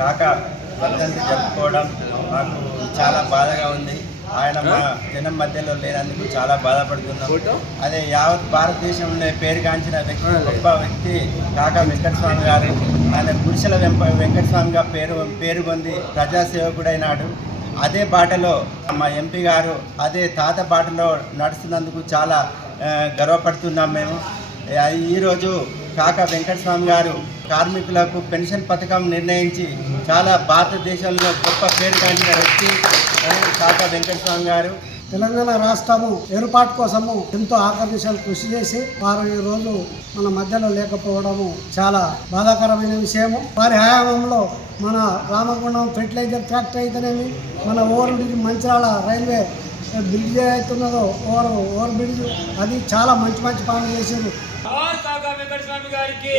కాకా వర్ధంతి జరుపుకోవడం మాకు చాలా బాధగా ఉంది. ఆయన మా జనం మధ్యలో లేనందుకు చాలా బాధపడుతున్నాం. అదే యావత్ భారతదేశంలో పేరుగాంచిన వ్యక్తి, గొప్ప వ్యక్తి కాకా వెంకటస్వామి గారు. ఆయన గుడిసెల వెంకటస్వామిగా పేరు పొంది ప్రజాసేవకుడైనాడు. అదే బాటలో మా ఎంపీ గారు అదే తాత బాటలో నడుస్తున్నందుకు చాలా గర్వపడుతున్నాం మేము. ఈరోజు కాకా వెంకటస్వామి గారు కార్మికులకు పెన్షన్ పథకం నిర్ణయించి చాలా భారతదేశంలో గొప్ప పేరు కాంచిన వ్యక్తి కాకా వెంకటస్వామి గారు. తెలంగాణ రాష్ట్రము ఏర్పాటు కోసము ఎంతో ఆకర్షణలు కృషి చేసి వారు ఈరోజు మన మధ్యలో లేకపోవడము చాలా బాధాకరమైన విషయము. వారి హయాంలో మన రామగుండం ఫెర్టిలైజర్ ఫ్యాక్టరీ అయితేనేమి, మన over bridge Mancherial railway bridge అవుతున్నదో ఓవర్ బ్రిడ్జ్ అది చాలా మంచి పనులు చేసింది. కాకా వెంకటస్వామి గారికి